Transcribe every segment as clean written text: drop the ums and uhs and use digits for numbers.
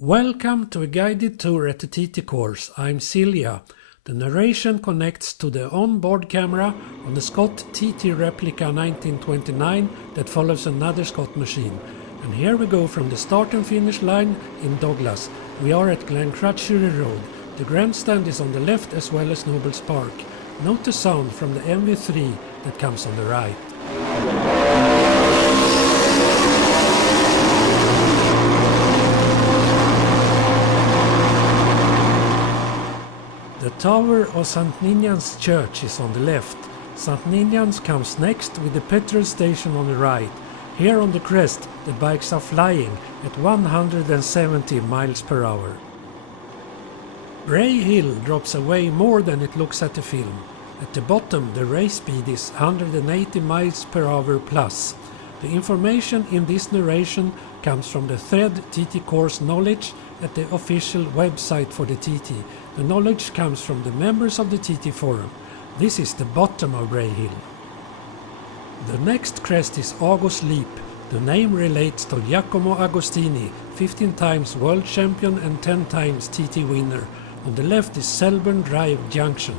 Welcome to a guided tour at the TT course. I'm Silja. The narration connects to the on-board camera on the Scott TT replica 1929 that follows another Scott machine. And here we go from the start and finish line in Douglas. We are at Glencrutchery Road. The grandstand is on the left as well as Nobles Park. Note the sound from the MV3 that comes on the right. The tower of St. Ninian's Church is on the left. St. Ninian's comes next with the petrol station on the right. Here on the crest the bikes are flying at 170 miles per hour. Bray Hill drops away more than it looks at the film. At the bottom the race speed is 180 miles per hour plus. The information in this narration comes from the thread TT course knowledge at the official website for the TT. The knowledge comes from the members of the TT forum. This is the bottom of Bray Hill. The next crest is Agos Leap. The name relates to Giacomo Agostini, 15 times world champion and 10 times TT winner. On the left is Selburn Drive Junction.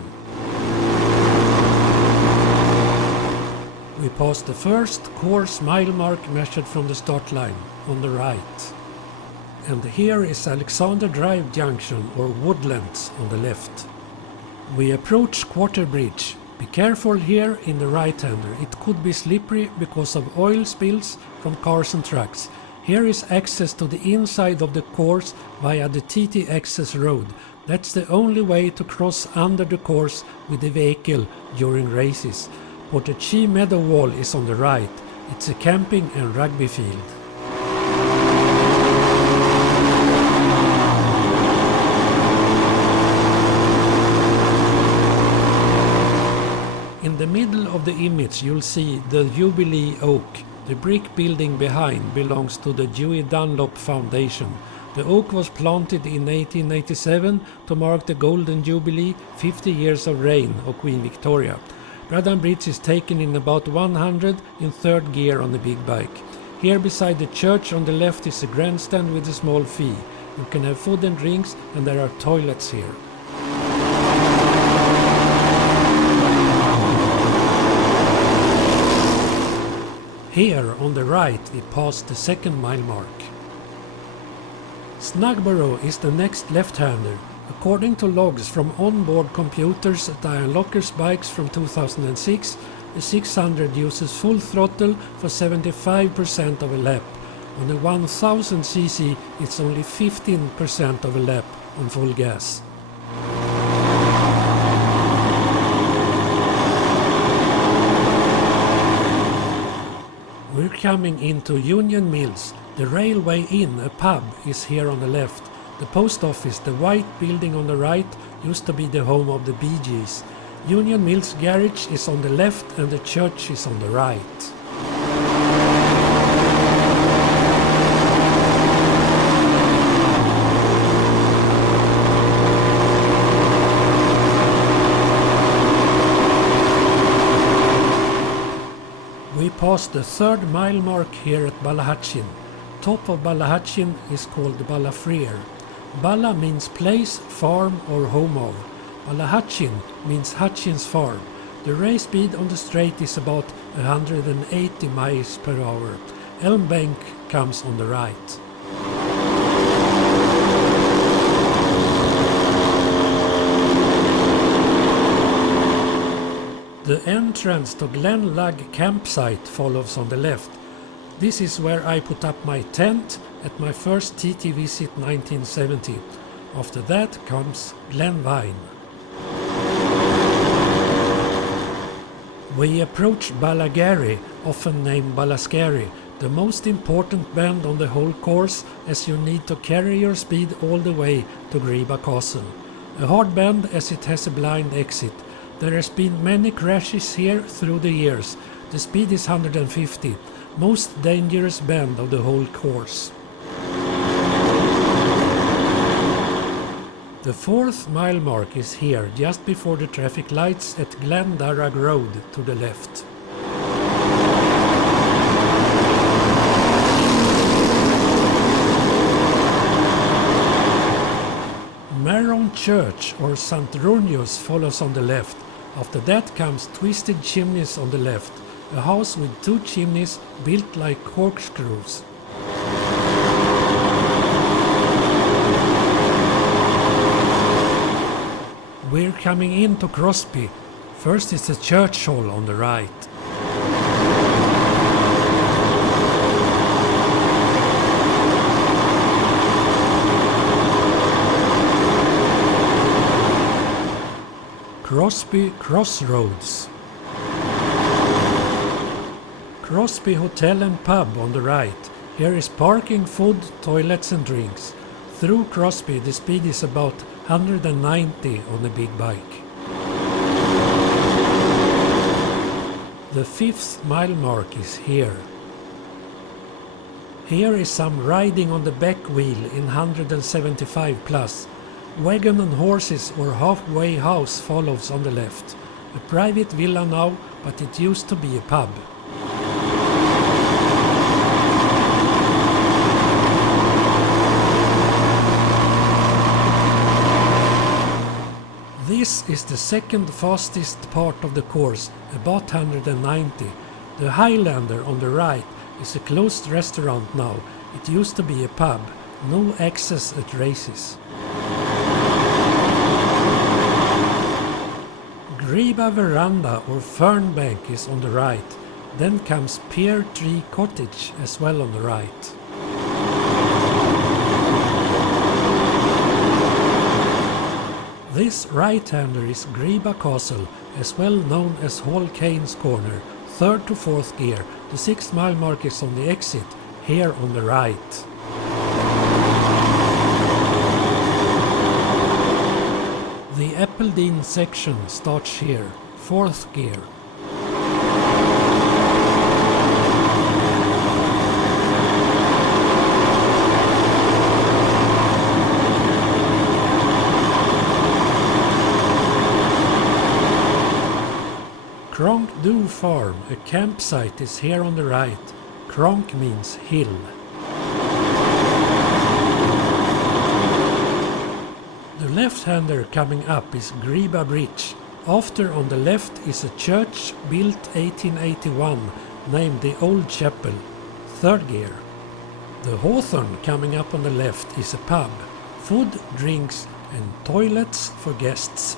We pass the first course mile mark measured from the start line on the right. And here is Alexander Drive Junction or Woodlands on the left. We approach Quarter Bridge. Be careful here in the right-hander. It could be slippery because of oil spills from cars and trucks. Here is access to the inside of the course via the TT access road. That's the only way to cross under the course with the vehicle during races. Portachi Meadow Wall is on the right. It's a camping and rugby field. In the middle of the image you'll see the Jubilee Oak. The brick building behind belongs to the Dewey Dunlop Foundation. The oak was planted in 1887 to mark the Golden Jubilee, 50 years of reign of Queen Victoria. Bradham Bridge is taken in about 100 in third gear on the big bike. Here beside the church on the left is a grandstand with a small fee. You can have food and drinks and there are toilets here. Here on the right we pass the second mile mark. Snugborough is the next left-hander. According to logs from onboard computers at Iron Locker's bikes from 2006, the 600 uses full throttle for 75% of a lap. On a 1000cc it's only 15% of a lap on full gas. We're coming into Union Mills. The Railway Inn, a pub, is here on the left. The post office, the white building on the right, used to be the home of the Bee Gees. Union Mills Garage is on the left and the church is on the right. We pass the third mile mark here at Ballahatchin. Top of Ballahatchin is called Ballafreer. Balla means place, farm or home of. Ballahatchin means Hutchins farm. The race speed on the straight is about 180 miles per hour. Elm Bank comes on the right. The entrance to Glen Lug campsite follows on the left. This is where I put up my tent at my first TT visit 1970. After that comes Glenvine. We approach Ballagary, often named Ballascary, the most important bend on the whole course as you need to carry your speed all the way to Greeba Castle. A hard bend as it has a blind exit. There has been many crashes here through the years. The speed is 150, most dangerous bend of the whole course. The fourth mile mark is here, just before the traffic lights at Glendarragh Road to the left. old church or St. Runius follows on the left. After that comes twisted chimneys on the left, a house with 2 chimneys built like corkscrews. We're coming into Crosby. First is the church hall on the right. Crosby Crossroads. Crosby Hotel and Pub on the right. Here is parking, food, toilets and drinks. Through Crosby the speed is about 190 on a big bike. The 5th mile mark is here. Here is some riding on the back wheel in 175 plus. Wagon and horses or halfway house follows on the left. A private villa now, but it used to be a pub. This is the second fastest part of the course, about 190. The Highlander on the right is a closed restaurant now. It used to be a pub. No access at races. Greba Veranda or Fern Bank is on the right. Then comes Pear Tree Cottage as well on the right. This right-hander is Greba Castle, as well known as Hall Kane's Corner, 3rd to 4th gear. The 6th mile mark is on the exit, here on the right. The Appledene section starts here, 4th gear. Cronk Dhu Farm, a campsite, is here on the right. Cronk means hill. The left-hander coming up is Greba Bridge. After on the left is a church built 1881 named the Old Chapel, 3rd gear. The Hawthorne coming up on the left is a pub, food, drinks and toilets for guests.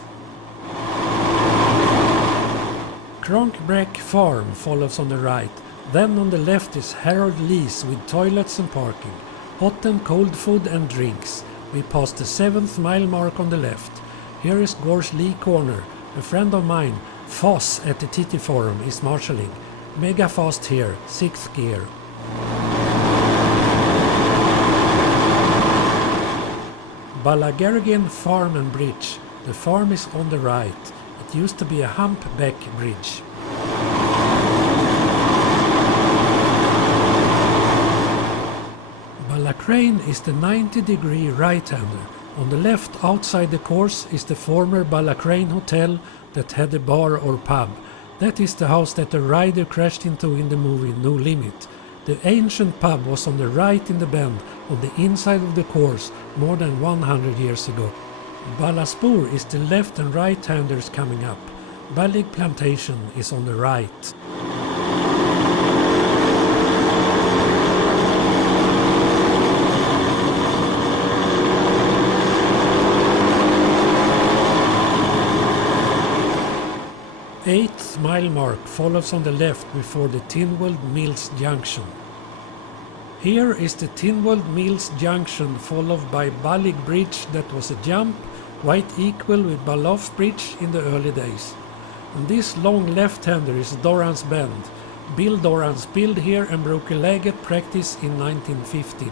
Cronkbreck Farm follows on the right. Then on the left is Harold Lee's with toilets and parking, hot and cold food and drinks. We pass the 7th mile mark on the left. Here is Gorse Lee Corner. A friend of mine, Foss at the TT Forum, is marshalling. Mega fast here, 6th gear. Balagargan Farm and Bridge. The farm is on the right. It used to be a humpback bridge. Ballacrane is the 90-degree right-hander. On the left outside the course is the former Ballacrane Hotel that had a bar or pub. That is the house that the rider crashed into in the movie No Limit. The ancient pub was on the right in the bend on the inside of the course more than 100 years ago. Ballaspur is the left and right-handers coming up. Ballig Plantation is on the right. Eighth mile mark follows on the left before the Tynwald Mills Junction. Here is the Tynwald Mills Junction followed by Ballig Bridge that was a jump, quite equal with Balloff Bridge in the early days. And this long left-hander is Doran's Bend. Bill Dorans built here and broke a leg at practice in 1950.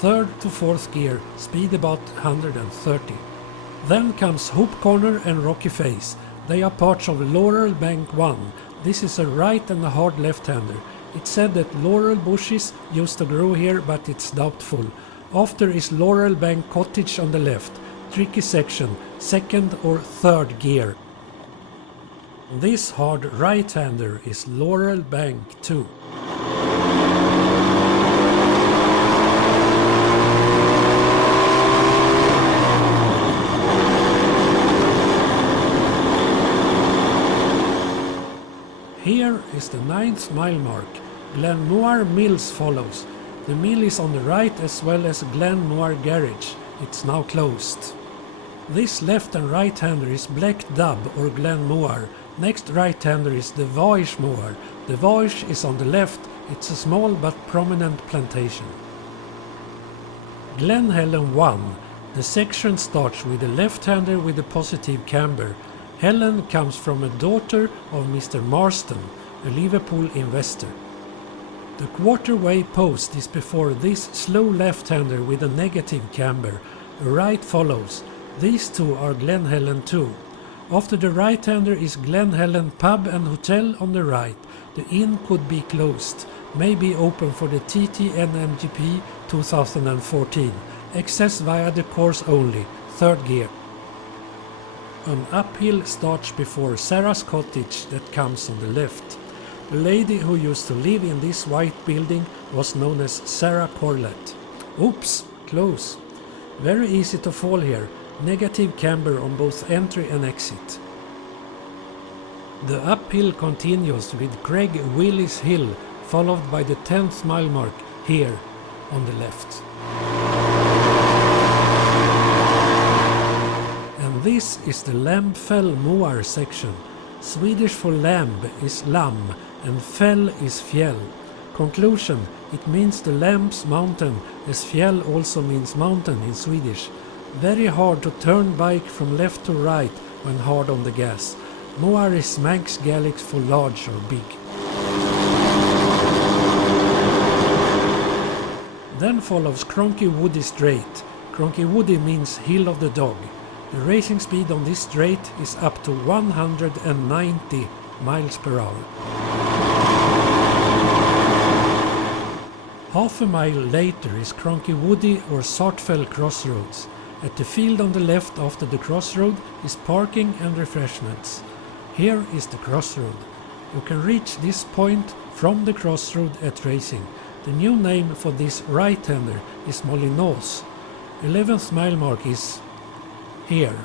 3rd to 4th gear, speed about 130. Then comes Hoop Corner and Rocky Face. They are parts of Laurel Bank 1. This is a right and a hard left-hander. It's said that laurel bushes used to grow here, but it's doubtful. After is Laurel Bank Cottage on the left. Tricky section, 2nd or 3rd gear. This hard right-hander is Laurel Bank 2. is the 9th mile mark. Glenmoor Mills follows. The mill is on the right as well as Glenmoor Garage. It's now closed. This left and right hander is Black Dub or Glenmoor. Next right hander is the Voish Moor. The Voish is on the left. It's a small but prominent plantation. Glen Helen 1. The section starts with a left-hander with a positive camber. Helen comes from a daughter of Mr. Marston, a Liverpool investor. The quarterway post is before this slow left-hander with a negative camber. A right follows. These two are Glen Helen 2. After the right-hander is Glen Helen Pub and Hotel on the right. The inn could be closed, may be open for the TTNMGP 2014. Access via the course only, 3rd gear. An uphill starts before Sarah's cottage that comes on the left. The lady who used to live in this white building was known as Sarah Corlett. Oops, close. Very easy to fall here, negative camber on both entry and exit. The uphill continues with Craig Willis Hill, followed by the 10th mile mark here on the left. And this is the Lambfell Moor section. Swedish for lamb is lam and fell is fjäll. Conclusion: it means the Lamb's mountain, as fjäll also means mountain in Swedish. Very hard to turn bike from left to right when hard on the gas. Moor is Manx Gaelic for large or big. Then follows Cronky Woody Straight. Cronky Woody means hill of the dog. The racing speed on this straight is up to 190 miles per hour. Half a mile later is Cronky Woody or Sartfell Crossroads. At the field on the left after the crossroad is parking and refreshments. Here is the crossroad. You can reach this point from the crossroad at racing. The new name for this right-hander is Molinos. 11th mile mark is here.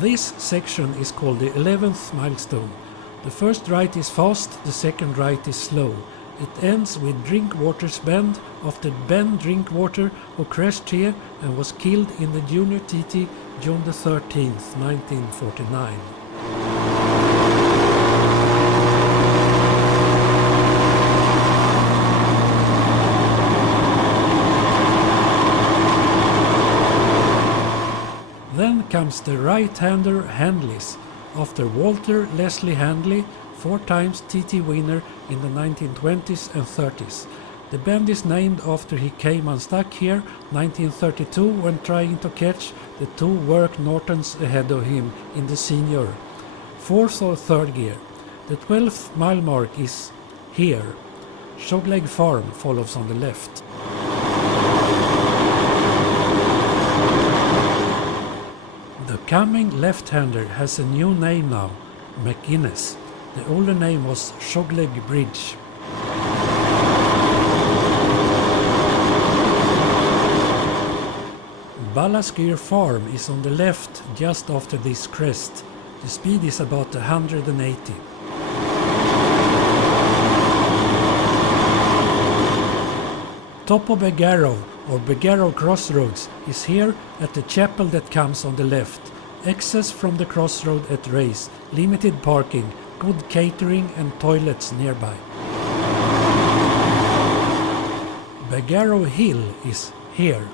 This section is called the 11th milestone. The first right is fast, the second right is slow. It ends with Drinkwater's Bend after Ben Drinkwater, who crashed here and was killed in the Junior TT June the 13th, 1949. Then comes the right-hander Handleys, after Walter Leslie Handley, 4 times TT winner in the 1920s and 30s. The bend is named after he came unstuck here 1932 when trying to catch the 2 work Nortons ahead of him in the senior, 4th or 3rd gear. The 12th mile mark is here. Shogleg Farm follows on the left. The coming left-hander has a new name now, McGuinness. The older name was Shogleg Bridge. Ballaskir Farm is on the left just after this crest. The speed is about 180. Top of Begarrow or Begarrow Crossroads is here at the chapel that comes on the left. Access from the crossroad at race, limited parking, good catering and toilets nearby. Begarrow Hill is here.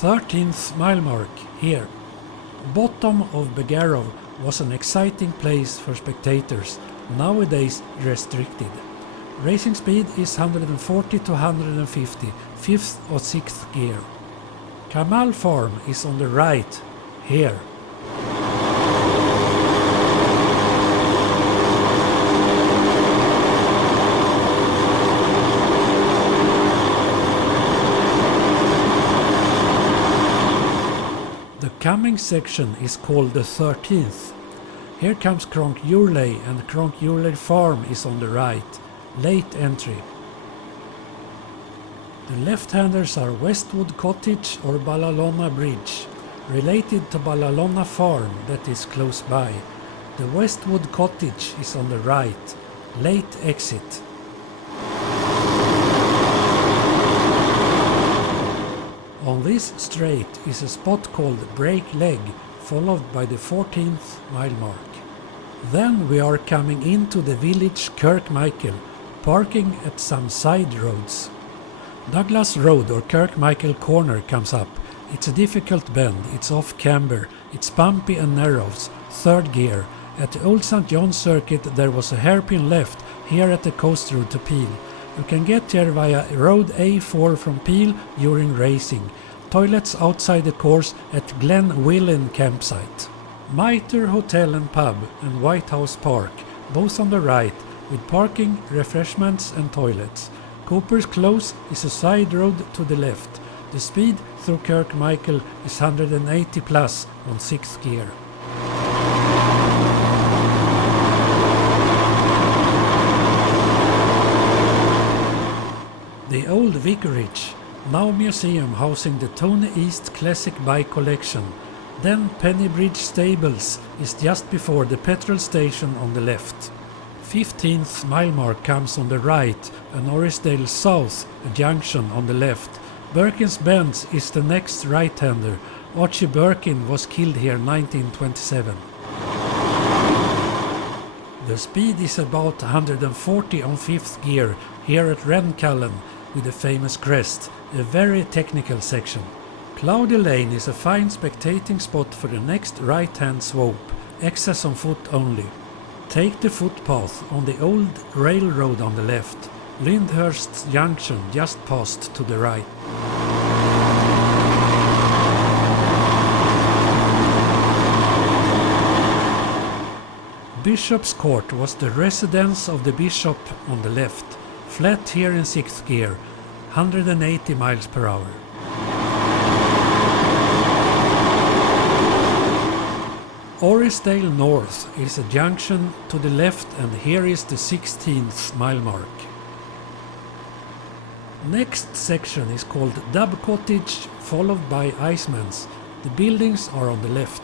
Thirteenth mile mark here. Bottom of Begarrow was an exciting place for spectators, nowadays restricted. Racing speed is 140 to 150, 5th or 6th gear. Kamal Farm is on the right, here. The coming section is called the 13th. Here comes Kronkjurley, and Kronkjurley Farm is on the right. Late entry. The left-handers are Westwood Cottage or Ballalonna Bridge, related to Ballalonna Farm that is close by. The Westwood Cottage is on the right. Late exit. On this straight is a spot called Break Leg, followed by the 14th mile mark. Then we are coming into the village Kirkmichael, parking at some side roads. Douglas Road or Kirkmichael Corner comes up. It's a difficult bend, it's off camber, it's bumpy and narrows, third gear. At the old St. John's circuit there was a hairpin left, here at the coast road to Peel. You can get here via road A4 from Peel during racing. Toilets outside the course at Glen Willen campsite. Mitre Hotel and Pub and White House Park, both on the right, with parking, refreshments and toilets. Cooper's Close is a side road to the left. The speed through Kirkmichael is 180 plus on 6th gear. The old vicarage, now museum housing the Tony East Classic Bike collection. Then Pennybridge Stables is just before the petrol station on the left. 15th mile mark comes on the right and Norrisdale South, a junction on the left. Birkin's Bends is the next right-hander. Archie Birkin was killed here 1927. The speed is about 140 on 5th gear here at Rencullen with the famous crest, a very technical section. Cloudy Lane is a fine spectating spot for the next right-hand swope, access on foot only. Take the footpath on the old railroad on the left, Lyndhurst Junction just past to the right. Bishop's Court was the residence of the bishop on the left, flat here in 6th gear, 180 miles per hour. Orrisdale North is a junction to the left and here is the 16th mile mark. Next section is called Dub Cottage, followed by Iceman's. The buildings are on the left.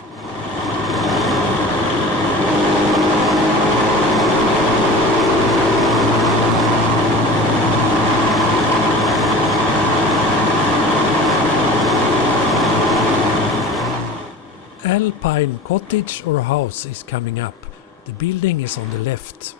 Alpine Cottage or house is coming up. The building is on the left.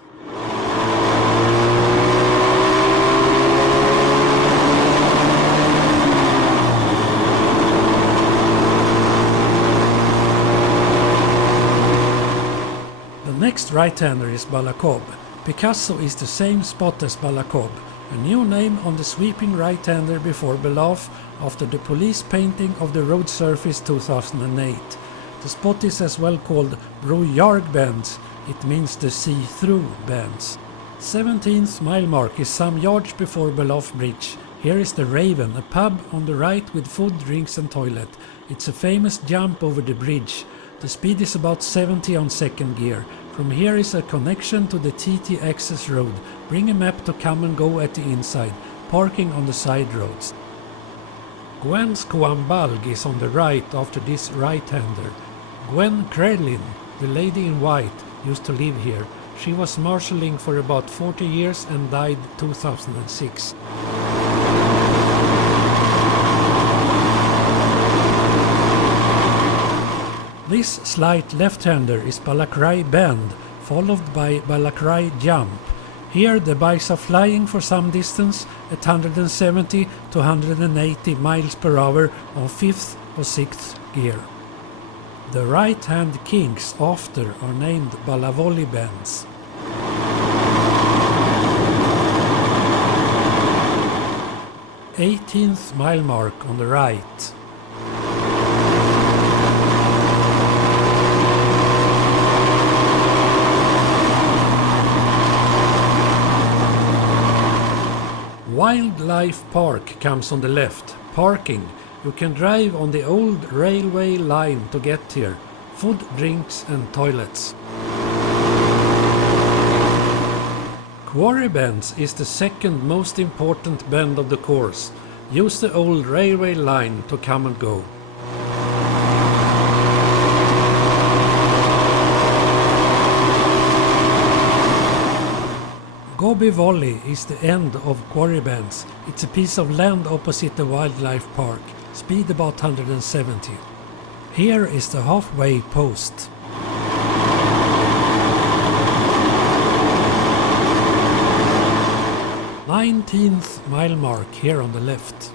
The next right-hander is Balakob. Picasso is the same spot as Balakob. A new name on the sweeping right-hander before Belaf after the police painting of the road surface 2008. The spot is as well called Brouillard Bends, it means the see-through bends. 17th mile mark is some yards before Belaf Bridge. Here is the Raven, a pub on the right with food, drinks and toilet. It's a famous jump over the bridge. The speed is about 70 on 2nd gear. From here is a connection to the TT access road. Bring a map to come and go at the inside. Parking on the side roads. Gwen's Coambalg is on the right after this right-hander. Gwen Crelin, the lady in white, used to live here. She was marshalling for about 40 years and died 2006. This slight left-hander is Balakrai Bend, followed by Balakrai Jump. Here the bikes are flying for some distance at 170 to 180 miles per hour on 5th or 6th gear. The right-hand kinks after are named Balavoli Bends. Eighteenth mile mark on the right. Wildlife Park comes on the left. Parking. You can drive on the old railway line to get here. food, drinks and toilets. Quarry bends is the second most important bend of the course. Use the old railway line to come and go. Gobi Valley is the end of Quarry Bends. It's a piece of land opposite the wildlife park, speed about 170. Here is the halfway post. Nineteenth mile mark here on the left.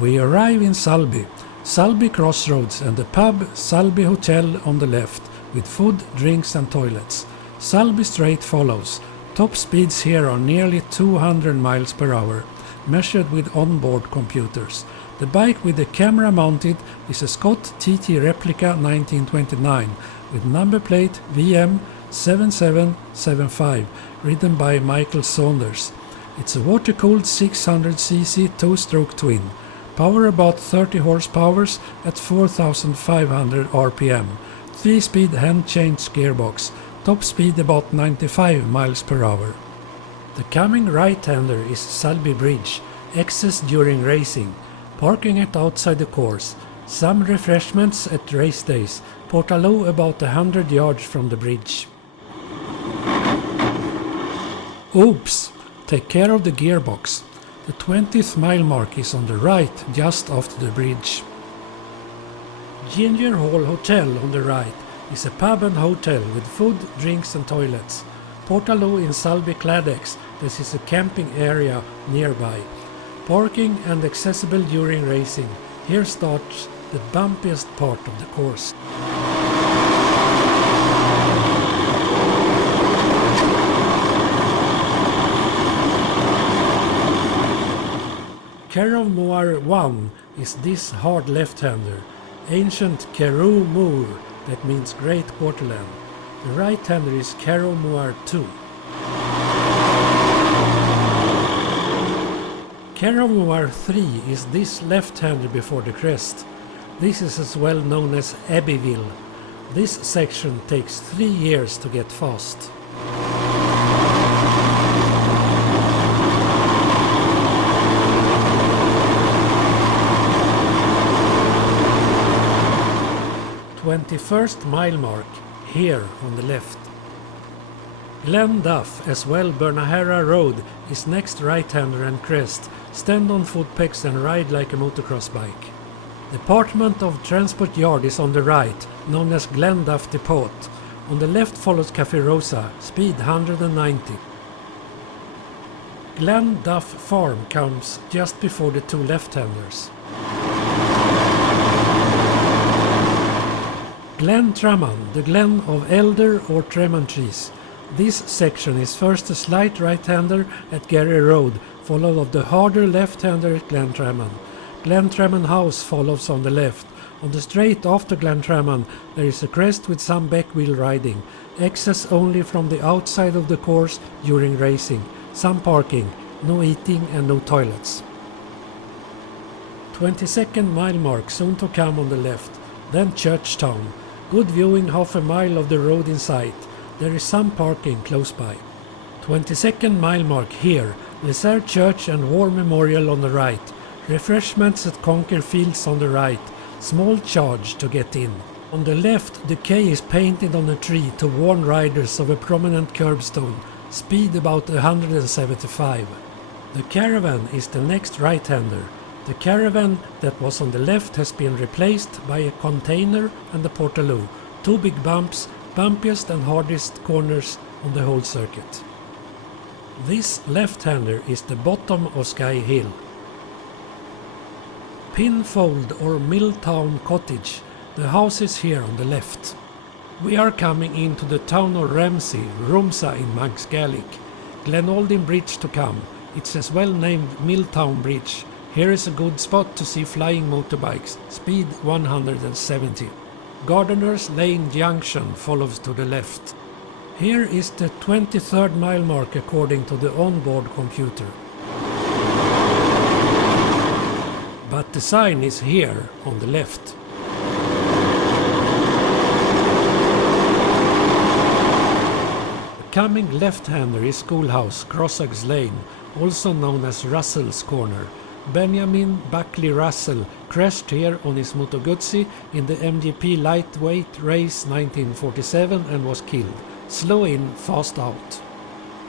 We arrive in Sulby Crossroads and the pub Sulby Hotel on the left with food, drinks and toilets. Sulby Strait follows. Top speeds here are nearly 200 miles per hour, measured with onboard computers. The bike with the camera mounted is a Scott TT Replica 1929 with number plate VM 7775, ridden by Michael Saunders. It's a water-cooled 600cc two-stroke twin. Power about 30 horsepower at 4500 RPM. 3-speed hand-changed gearbox. Top speed about 95 miles per hour. The coming right-hander is Sulby Bridge, access during racing, parking at outside the course, some refreshments at race days, Portaloo about 100 yards from the bridge. Oops! Take care of the gearbox. The 20th mile mark is on the right, just after the bridge. Ginger Hall Hotel on the right is a pub and hotel with food, drinks and toilets. Portaloo in Sulby Claddex, this is a camping area nearby. Parking and accessible during racing. Here starts the bumpiest part of the course. Carrow Moor 1 is this hard left-hander. Ancient Carew Moor, that means Great Quarterland. The right-hander is Carrow Moor 2. Carrow Moor 3 is this left-hander before the crest. This is as well known as Abbeyville. This section takes 3 years to get fast. Twenty-first mile mark, here on the left. Glen Duff, as well Burnahara Road, is next right-hander and crest. Stand on foot pegs and ride like a motocross bike. Department of Transport Yard is on the right, known as Glen Duff Depot. On the left follows Cafe Rosa, speed 190. Glen Duff Farm comes just before the two left-handers. Glen Traman, the glen of elder or treman trees. This section is first a slight right-hander at Gary Road, followed of the harder left-hander at Glen Traman. Glen Traman House follows on the left. On the straight after Glen Traman there is a crest with some back wheel riding. Access only from the outside of the course during racing. Some parking, no eating and no toilets. 22nd mile mark soon to come on the left. Then Churchtown. Good viewing half a mile of the road in sight. There is some parking close by. 22nd mile mark here. Lesser Church and War Memorial on the right. Refreshments at Conquer Fields on the right. Small charge to get in. On the left, the K is painted on a tree to warn riders of a prominent curbstone. Speed about 175. The Caravan is the next right-hander. The Caravan that was on the left has been replaced by a container and a Portaloo. Two big bumps, bumpiest and hardest corners on the whole circuit. This left-hander is the bottom of Sky Hill. Pinfold or Milltown Cottage. The house is here on the left. We are coming into the town of Ramsey, Rumsa in Manx Gaelic. Glenaldin Bridge to come. It's as well named Milltown Bridge. Here is a good spot to see flying motorbikes, speed 170. Gardeners Lane Junction follows to the left. Here is the 23rd mile mark according to the onboard computer. But the sign is here on the left. coming left-hander is Schoolhouse, Crossags Lane, also known as Russell's Corner. Benjamin Buckley Russell crashed here on his Moto Guzzi in the MGP lightweight race 1947 and was killed. Slow in, fast out.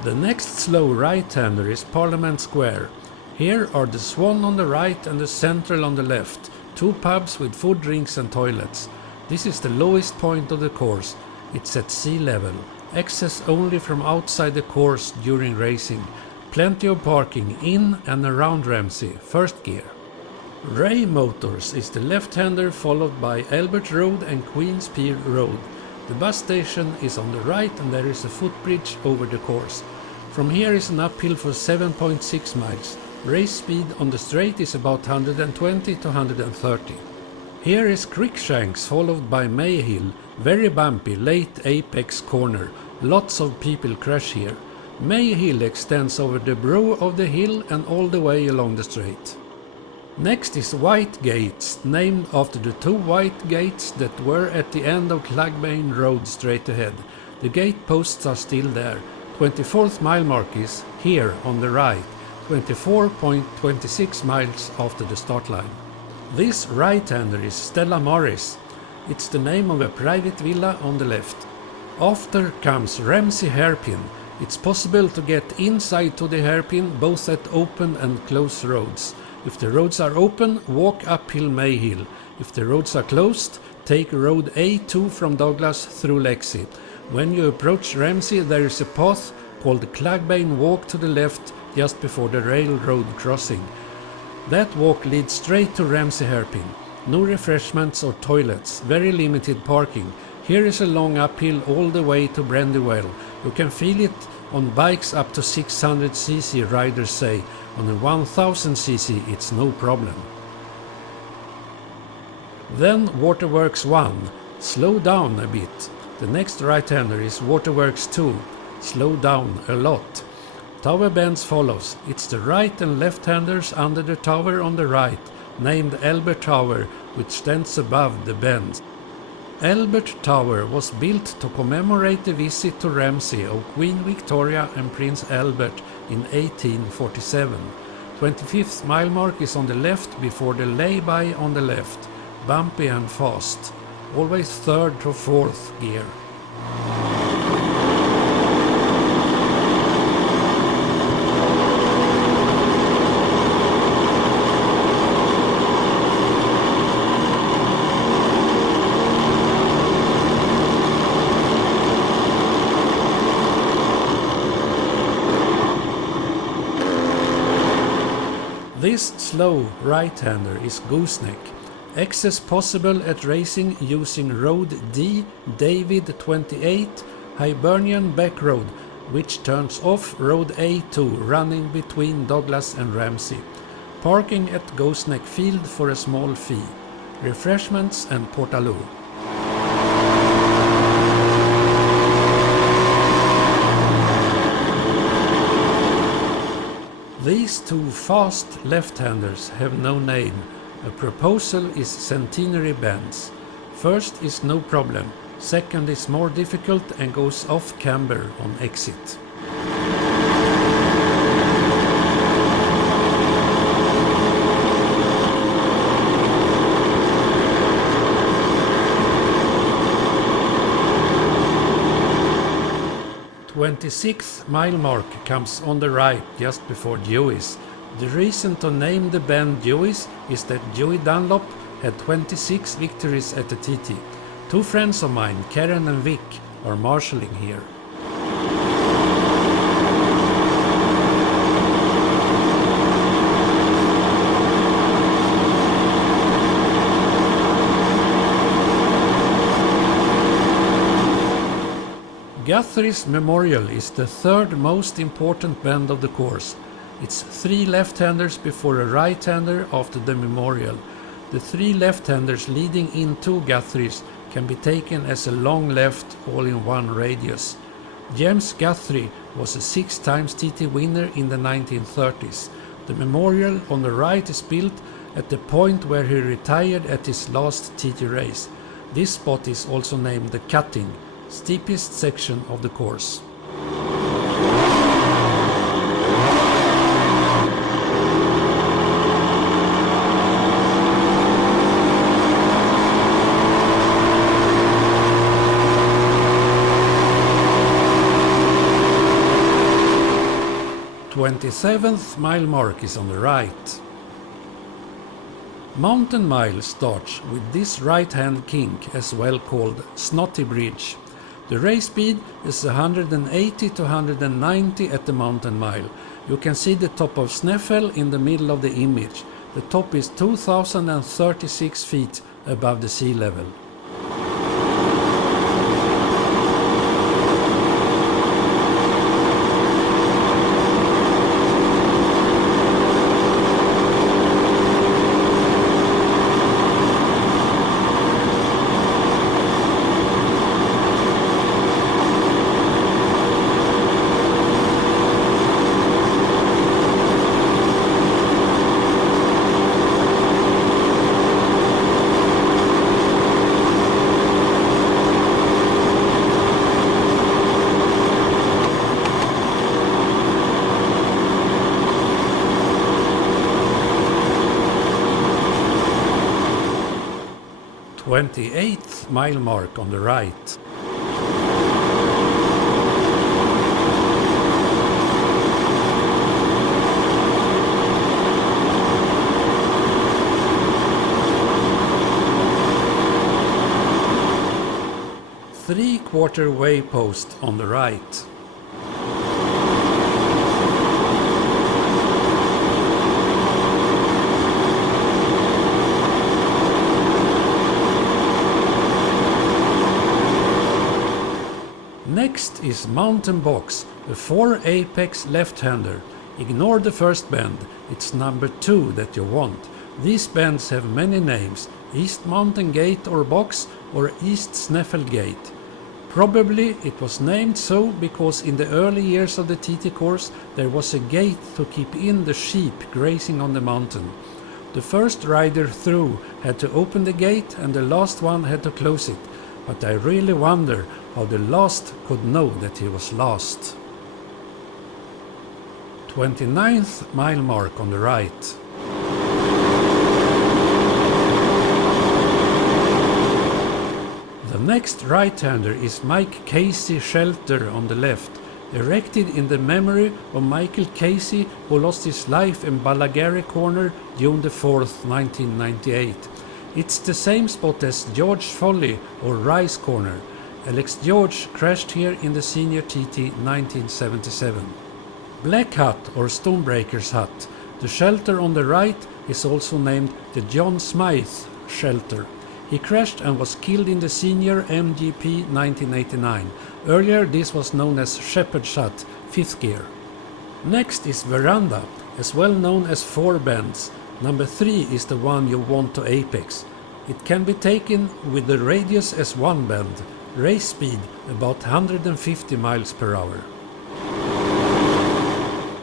The next slow right-hander is Parliament Square. Here are the Swan on the right and the Central on the left, two pubs with food, drinks and toilets. This is the lowest point of the course. It's at sea level. Access only from outside the course during racing. Plenty of parking in and around Ramsey, first gear. Ray Motors is the left-hander, followed by Albert Road and Queens Pier Road. The bus station is on the right and there is a footbridge over the course. From here is an uphill for 7.6 miles. Race speed on the straight is about 120 to 130. Here is Crickshanks, followed by Mayhill, very bumpy, late apex corner. Lots of people crash here. Mayhill extends over the brow of the hill and all the way along the straight. Next is White Gates, named after the two white gates that were at the end of Clogbain Road straight ahead. The gate posts are still there. 24th mile mark is here on the right, 24.26 miles after the start line. This right-hander is Stella Morris. It's the name of a private villa on the left. After comes Ramsey Hairpin. It's possible to get inside to the hairpin both at open and closed roads. If the roads are open, walk uphill Mayhill. If the roads are closed, take road A2 from Douglas through Lexi. When you approach Ramsey, there is a path called the Clogbain Walk to the left just before the railroad crossing. That walk leads straight to Ramsey Hairpin. No refreshments or toilets, very limited parking. Here is a long uphill all the way to Brandywell. You can feel it on bikes up to 600cc, riders say. On a 1000cc it's no problem. Then Waterworks 1. Slow down a bit. The next right-hander is Waterworks 2. Slow down a lot. Tower bends follows. It's the right and left-handers under the tower on the right, named Albert Tower, which stands above the bends. Albert Tower was built to commemorate the visit to Ramsey of Queen Victoria and Prince Albert in 1847. 25th mile mark is on the left before the lay-by on the left. Bumpy and fast. Always third to fourth gear. This slow right-hander is Gooseneck. Access possible at racing using Road D, David 28, Hibernian Back Road, which turns off Road A2 running between Douglas and Ramsey. Parking at Gooseneck Field for a small fee. Refreshments and Portaloo. These two fast left-handers have no name. A proposal is Centenary Bends. First is no problem, second is more difficult and goes off camber on exit. The 26th mile mark comes on the right just before Dewey's. The reason to name the bend Dewey's is that Dewey Dunlop had 26 victories at the TT. Two friends of mine, Karen and Vic, are marshalling here. Guthrie's Memorial is the third most important bend of the course. It's three left-handers before a right-hander after the Memorial. The three left-handers leading into Guthrie's can be taken as a long left all in one radius. James Guthrie was a 6 times TT winner in the 1930s. The Memorial on the right is built at the point where he retired at his last TT race. This spot is also named the Cutting, steepest section of the course. 27th mile mark is on the right. Mountain Mile starts with this right-hand kink, as well called Snotty Bridge. The race speed is 180 to 190 at the Mountain Mile. You can see the top of Sneffel in the middle of the image. The top is 2036 feet above the sea level. Twenty-eighth mile mark on the right. Three-quarter way post on the right. Next is Mountain Box, a 4-apex left-hander. Ignore the first bend, it's number 2 that you want. These bends have many names, East Mountain Gate or Box or East Sneffel Gate. Probably it was named so because in the early years of the TT course there was a gate to keep in the sheep grazing on the mountain. The first rider through had to open the gate and the last one had to close it, but I really wonder how the last could know that he was last. 29th mile mark on the right. The next right-hander is Mike Casey Shelter on the left, erected in the memory of Michael Casey, who lost his life in Ballagary Corner June the 4th, 1998. It's the same spot as George Folly or Rice Corner. Alex George crashed here in the Senior TT 1977. Black Hut or Stonebreaker's Hut. The shelter on the right is also named the John Smythe Shelter. He crashed and was killed in the Senior MGP 1989. Earlier this was known as Shepherd's Hut, 5th gear. Next is Veranda, as well known as 4 bends. Number 3 is the one you want to apex. It can be taken with the radius as 1 bend. Race speed about 150 miles per hour.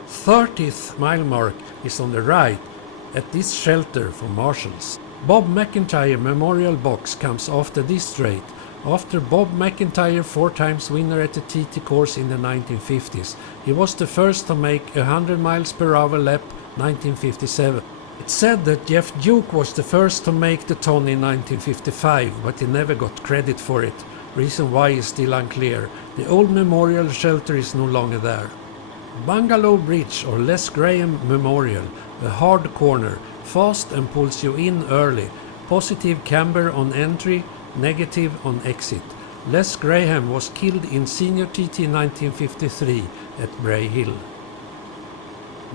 30th mile mark is on the right at this shelter for marshals. Bob McIntyre Memorial Box comes after this straight, after Bob McIntyre 4 times winner at the TT course in the 1950s. He was the first to make 100 miles per hour lap 1957. It's said that Jeff Duke was the first to make the ton in 1955, but he never got credit for it. Reason why is still unclear. The old memorial shelter is no longer there. Bungalow Bridge or Les Graham Memorial, a hard corner, fast and pulls you in early. Positive camber on entry, negative on exit. Les Graham was killed in Senior TT 1953 at Bray Hill.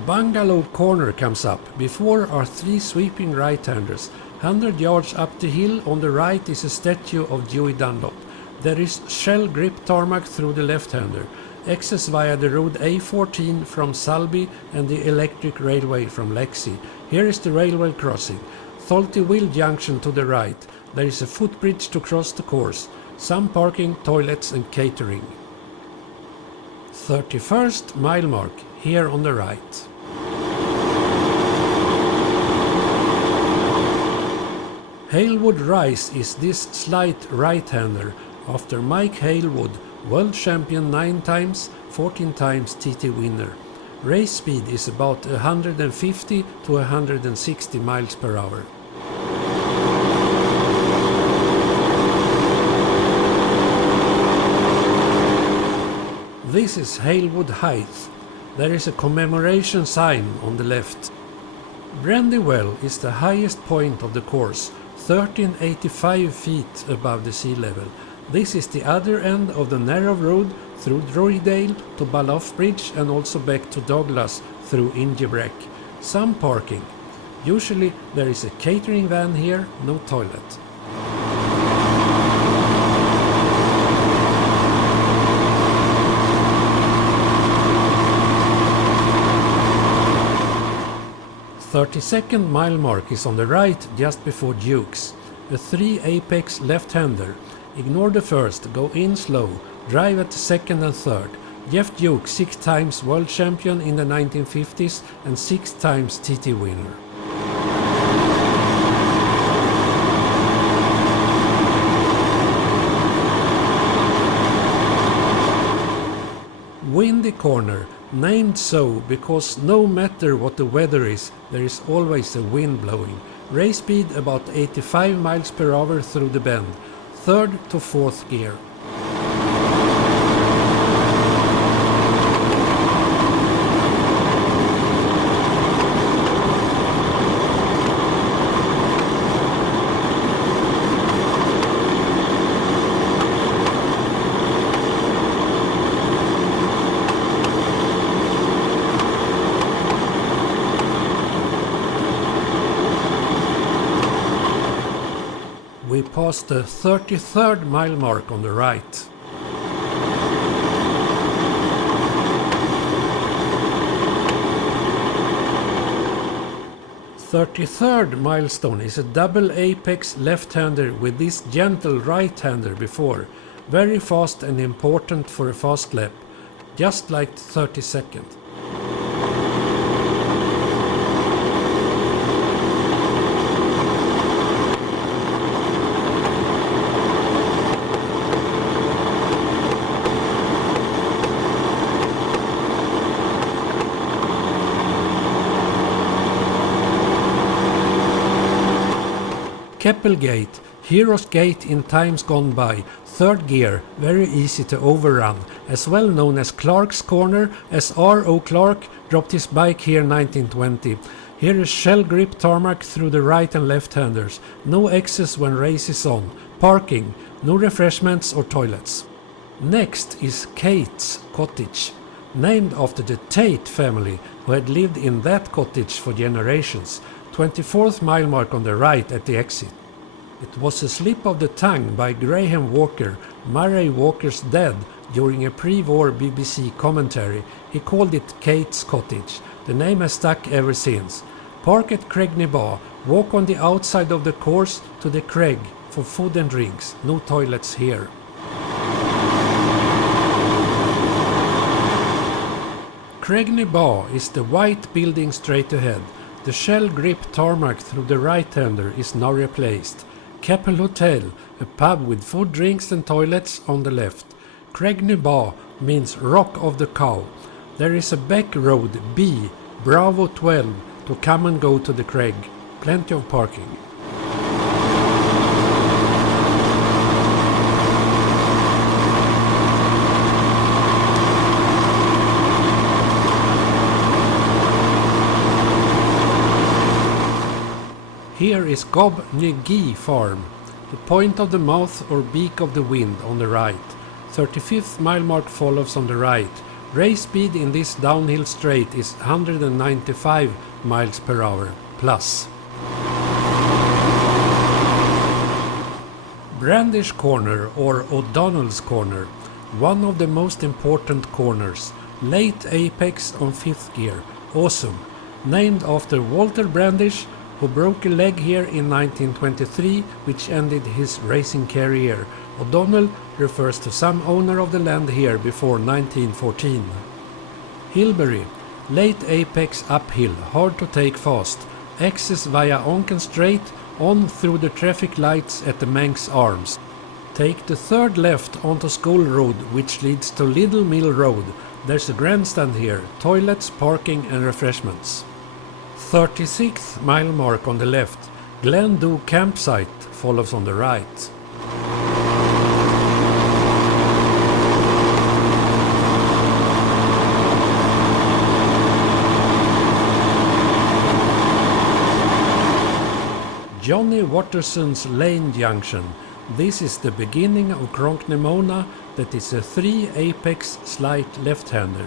Bungalow Corner comes up. Before are 3 sweeping right-handers. 100 yards up the hill on the right is a statue of Dewey Dunlop. There is shell grip tarmac through the left-hander. Access via the road A14 from Sulby and the electric railway from Lexi. Here is the railway crossing. Tholty Will Junction to the right. There is a footbridge to cross the course. Some parking, toilets and catering. 31st mile mark, here on the right. Halewood Rise is this slight right-hander after Mike Halewood, world champion 9 times, 14 times TT winner. Race speed is about 150 to 160 miles per hour. This is Halewood Heights. There is a commemoration sign on the left. Brandywell is the highest point of the course, 1385 feet above the sea level. This is the other end of the narrow road through Droydale to Balloff Bridge and also back to Douglas through Ingebrek. Some parking. Usually there is a catering van here, no toilet. The 32nd mile mark is on the right just before Dukes. A 3 apex left-hander. Ignore the first, go in slow, drive at the second and third. Jeff Duke, 6 times world champion in the 1950s and 6 times TT winner. Windy corner, named so because no matter what the weather is, there is always a wind blowing. Race speed about 85 miles per hour through the bend, 3rd to 4th gear. We passed the 33rd mile mark on the right. The 33rd milestone is a double apex left-hander with this gentle right-hander before. Very fast and important for a fast lap, just like the 32nd. Keppelgate, Hero's Gate in times gone by, 3rd gear, very easy to overrun, as well known as Clark's Corner, as R.O. Clark dropped his bike here 1920. Here is shell grip tarmac through the right and left-handers, no excess when race is on, parking, no refreshments or toilets. Next is Kate's Cottage, named after the Tate family who had lived in that cottage for generations. 24th mile mark on the right at the exit. It was a slip of the tongue by Graham Walker, Murray Walker's dad, during a pre-war BBC commentary. He called it Kate's Cottage. The name has stuck ever since. Park at Craigneybar, walk on the outside of the course to the Craig for food and drinks. No toilets here. Craigneybar is the white building straight ahead. The shell grip tarmac through the right-hander is now replaced. Keppel Hotel, a pub with food, drinks and toilets on the left. Craigneybar means Rock of the Cow. There is a back road B, Bravo 12, to come and go to the Craig. Plenty of parking. Here is Gob Ny Farm, the point of the mouth or beak of the wind on the right. 35th mile mark follows on the right. Race speed in this downhill straight is 195 miles per hour plus. Brandish Corner or O'Donnell's Corner, one of the most important corners. Late apex on 5th gear, awesome. Named after Walter Brandish, who broke a leg here in 1923, which ended his racing career. O'Donnell refers to some owner of the land here before 1914. Hilbury, late apex uphill, hard to take fast. Access via Onken Strait on through the traffic lights at the Manx Arms. Take the 3rd left onto School Road, which leads to Little Mill Road. There's a grandstand here, toilets, parking and refreshments. 36th mile mark on the left. Glendoe campsite follows on the right. Johnny Watterson's Lane Junction. This is the beginning of Cronknemona, that is a 3 apex slight left-hander.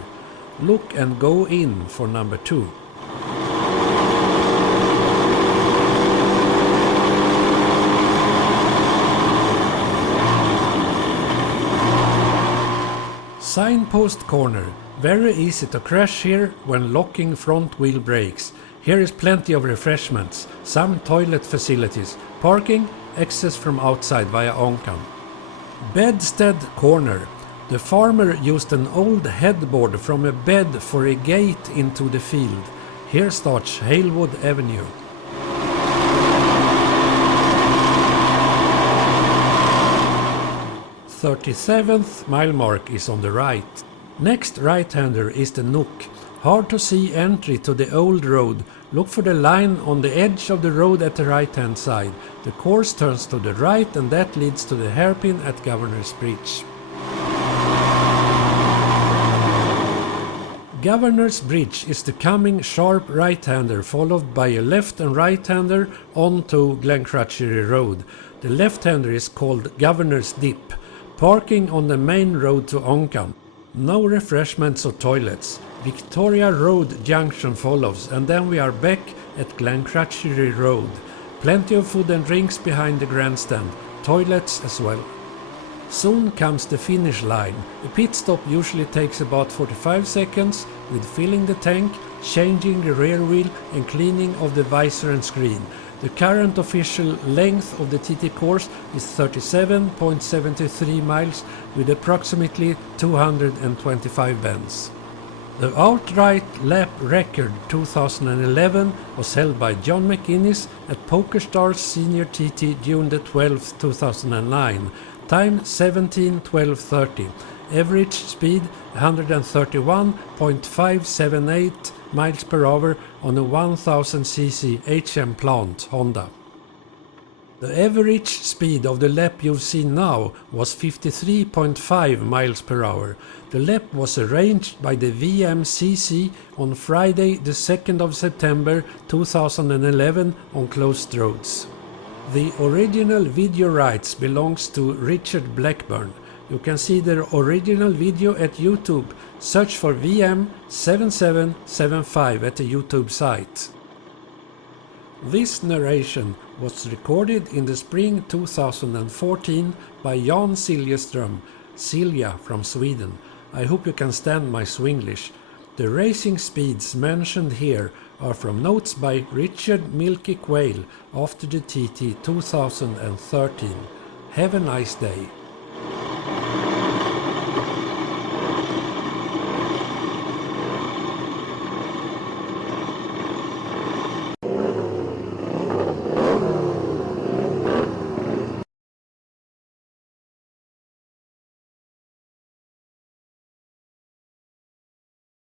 Look and go in for number 2. Signpost corner. Very easy to crash here when locking front wheel brakes. Here is plenty of refreshments, some toilet facilities, parking, access from outside via Onkan. Bedstead corner. The farmer used an old headboard from a bed for a gate into the field. Here starts Halewood Avenue. The 37th mile mark is on the right. Next right-hander is the Nook. Hard to see entry to the old road. Look for the line on the edge of the road at the right-hand side. The course turns to the right and that leads to the hairpin at Governor's Bridge. Governor's Bridge is the coming sharp right-hander followed by a left and right-hander onto Glencrutchery Road. The left-hander is called Governor's Dip. Parking on the main road to Onkan. No refreshments or toilets. Victoria Road Junction follows and then we are back at Glencrutchery Road. Plenty of food and drinks behind the grandstand. Toilets as well. Soon comes the finish line. The pit stop usually takes about 45 seconds with filling the tank, changing the rear wheel and cleaning of the visor and screen. The current official length of the TT course is 37.73 miles with approximately 225 bends. The outright lap record 2011 was held by John McInnes at PokerStars Senior TT June the 12th, 2009. Time 17:12:30. Average speed 131.578 miles per hour on a 1000cc HM plant Honda. The average speed of the lap you've seen now was 53.5 miles per hour. The lap was arranged by the VMCC on Friday the 2nd of September 2011 on closed roads. The original video rights belongs to Richard Blackburn. You can see the original video at YouTube. Search for VM7775 at the YouTube site. This narration was recorded in the spring 2014 by Jan Siljestrom, Silja from Sweden. I hope you can stand my Swinglish. The racing speeds mentioned here are from notes by Richard Milky Quayle after the TT 2013. Have a nice day.